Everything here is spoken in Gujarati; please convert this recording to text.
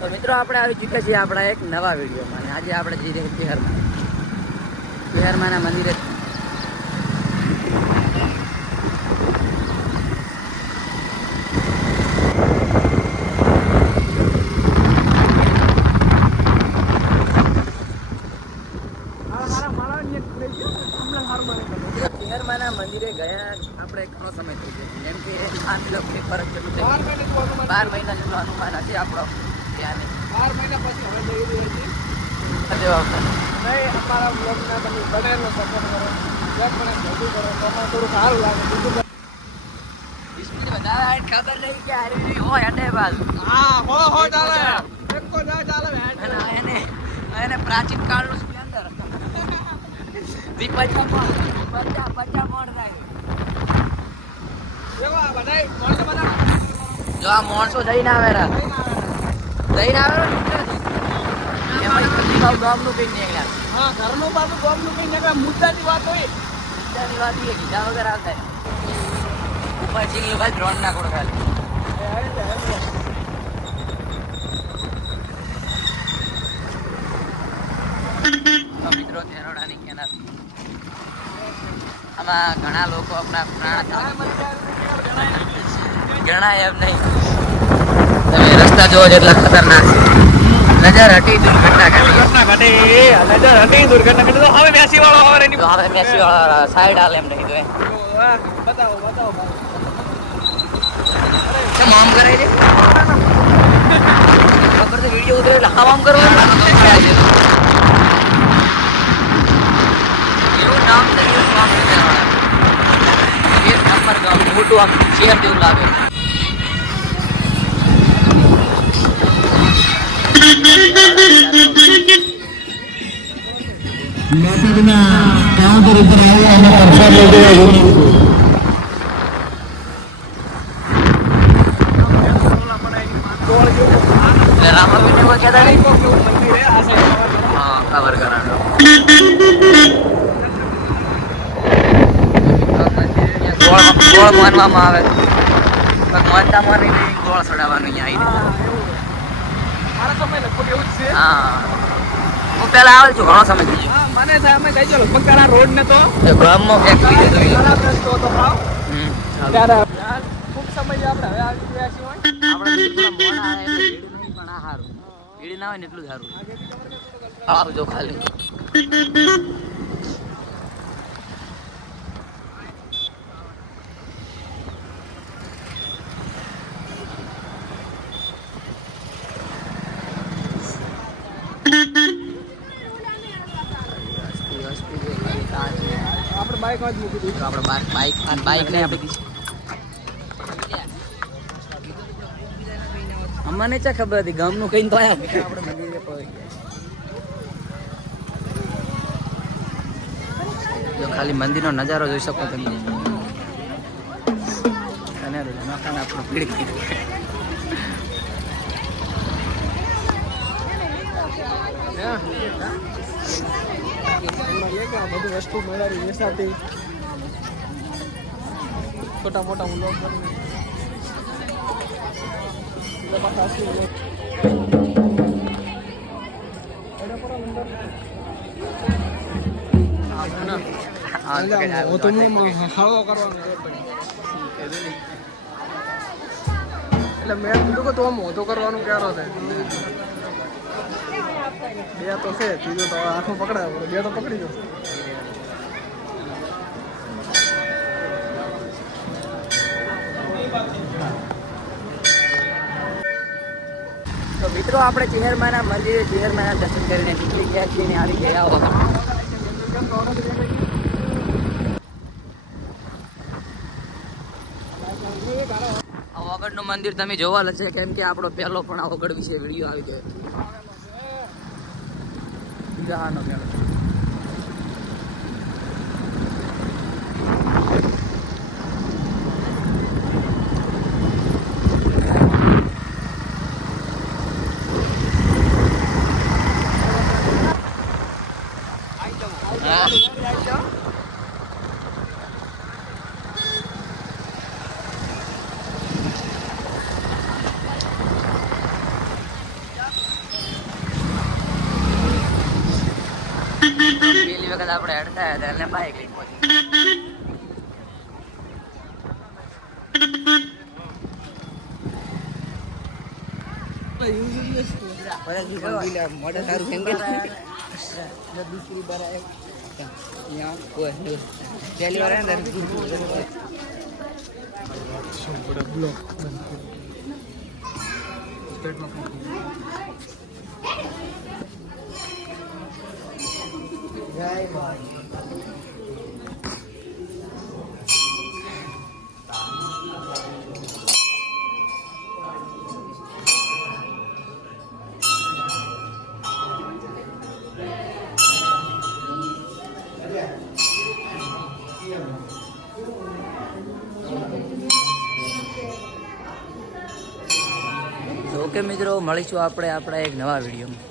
તો મિત્રો આપણે આવી ચૂક્યા છીએ આપણા એક નવા વિડીયોમાં અને આજે આપણે જઈ રહ્યા છીએ બિહારમાંના મંદિરે. બિહારમાંના મંદિરે ગયા આપણે ઘણો સમય થઈ ગયો, જેમ કે 5 લોકોની ફરક જેટલું થઈ ગયું. 12 મહિના જેટલો અનુમાન હશે આપણો ત્યાં. 12 મહિના પછી હવે જઈ રહી છીએ. નહીં, અમારા બ્લોગના તમે બનેનો સપોર્ટ કરો, જેમ પણ બધું કરો તો થોડું સારું લાગે. સ્પીડ વધારે ખબર નહીં કે હારી હોય અને બાજુ હો ચાલે એકો ના ચાલે એને પ્રાચીન કાળનું સ્પ્લેન્ડર દીપજ પચા મોડ થાય એવા બધાય મોણસો બધા જો આ મોણસો જઈને આવેરા એમાં પ્રતિભાવ ગામનું કઈ નીકળ્યા. હા, ઘરનું બાબુ ગામનું કઈ નીકળ્યા. મુદ્દાની વાત હોય, મુદ્દાની વાત એ કીધા વગર આવતા ઉપર ચીકલું ભાઈ ડ્રોન ના કોડ ખાલી મિત્રો તેરોડાની કેનાલ. આમાં ઘણા લોકો આપણા પ્રાણ ગણાય એમ નહીં. તમે રસ્તા જોવો જેટલા ખતરનાક છે. નજર હટી દુર્ઘટના ઘટી તો હવે મેસી વાળો સાઈડ હાલ એમ નહીં તો બતાવો કેમ આમ કરાય છે ખબર છે વિડીયો ઉતરે એટલે આમ કરવાનું એવું નામ છે એક નંબર ગામ મોટું આમ શહેર જેવું લાગે. કાઉન્ટર ઉપર આવ્યા અને પ્રસાદ લઈ ગયા. ખબર કરાનો ગોળ માનવામાં આવે, માનતા માની ગોળ ચડાવવાનું અહીંયા આવી. હા, હું પેલા આવે છું, ઘણો સમય થઈ ગયો મને. અમે જઈ ચાલો બકારા રોડ ને તો ગામમાં ક્યાંક ખૂબ સમય આપણે હવે આવી ગયા છીએ. આપણે મોડા આવે એટલે ભીડ પણ આ સારું, ભીડ ના હોય ને એટલું સારું. આવજો ખાલી. આપણે બાઈક જ મૂકી દીધું. આપણે બાઈક ને બધી અમને ચા ખબર હતી ગામનું કઈ તો આયા આપણે મંદિરે પહોંચી ગયા. જો ખાલી મંદિરનો નજારો જોઈ શકો તમે. અને આપણું ભીડ બધું વસ્તુ મળાવી વેસાતી છોટા મોટા હું લોક એટલે મેં કીધું કે તો મોટો કરવાનું ક્યારે છે. બે તો છે, ત્રીજો તો હાથમાં પકડાય, બે તો પકડી જશે. તો મિત્રો આપણે ચેહરમાના મંદિરે ચેહરમાના દર્શન કરીને નીકળી ગયા છીએ ને આવી ગયા વગડનું મંદિર તમે જોવા લશે, કેમ કે આપણો પહેલો પણ આ વગડ વિશે વિડીયો આવી ગયો. જહાનો મેળો જ આપણે અડતા હતા એટલે બાઈક લઈને પહોંચી. મોઢે સારું કેમ કે દીકરી બરાબર પહેલી વાર ઓકે મિત્રો, મળીશું આપણે આપણા એક નવા વિડીયોમાં.